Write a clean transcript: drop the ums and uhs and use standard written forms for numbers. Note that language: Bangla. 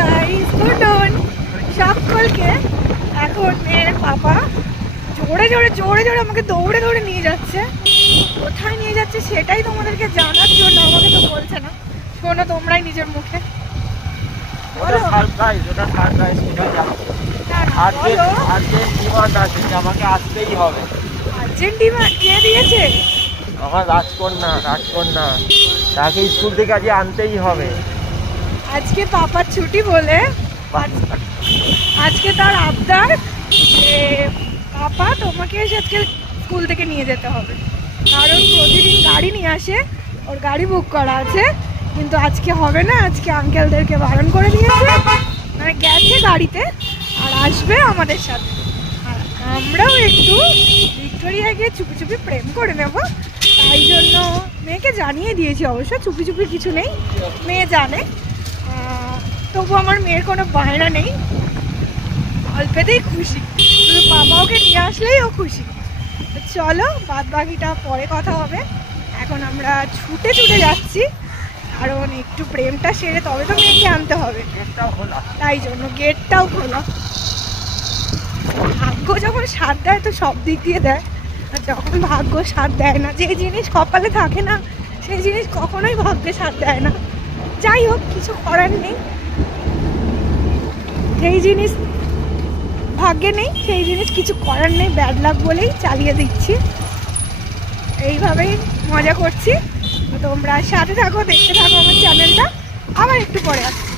গাইস, গুড মর্নিং সকলকে। এখন মেয়ের পাপা জোরে জোরে জোরে জোরে আমাকে দৌড়ে দৌড়ে নিয়ে যাচ্ছে। কোথায় নিয়ে যাচ্ছে সেটাই তোমাদেরকে জানার জন্য আমাকে তো বলছে না, শোনো তোমরাই নিজের মুখে। আর্জেন্টিনা কে দিয়েছে? আমার রাজকন্যা তাকে স্কুল থেকে আজ আনতেই হবে। আজকে পাপার ছুটি বলে আজকে তার আবদার যে পাপা তোমাকে আজকে স্কুল থেকে নিয়ে যেতে হবে, কারণ প্রতিদিন গাড়ি নিয়ে আসে, ওর গাড়ি বুক করা আছে, কিন্তু আজকে হবে না। আজকে আঙ্কেলদেরকে বারণ করে দিয়েছে, মানে গেছে গাড়িতে আর আসবে আমাদের সাথে। আর আমরাও একটু ভিক্টোরিয়া গিয়ে চুপি চুপি প্রেম করে নেব, তাই জন্য মেয়েকে জানিয়ে দিয়েছি। অবশ্য চুপি চুপি কিছু নেই, মেয়ে জানে। তবু আমার মেয়ের কোনো বায়না নেই, অল্পেতেই খুশি, শুধু বাবা ওকে নিয়ে আসলেই ও খুশি। তো চলো বাদ বাকিটা পরে কথা হবে। এখন আমরা ছুটে ছুটে যাচ্ছি, কারণ একটু প্রেমটা সেরে তবে তো মেয়েকে আনতে হবে, তাই জন্য গেটটাও খোলা। ভাগ্য যখন সাথ দেয় তো সব দিক দিয়ে দেয়, আর যখন ভাগ্য সাথ দেয় না, যে জিনিস কপালে থাকে না সেই জিনিস কখনোই ভাগ্যে সাথ দেয় না। যাই হোক, কিছু করার নেই, সেই জিনিস ভাগ্যে নেই, সেই জিনিস কিছু করার নেই, ব্যাড লাক বলেই চালিয়ে দিচ্ছি। এইভাবেই মজা করছি। তোমরা সাথে থাকো, দেখতে থাকো আমার চ্যানেলটা। আবার একটু পরে আসছি।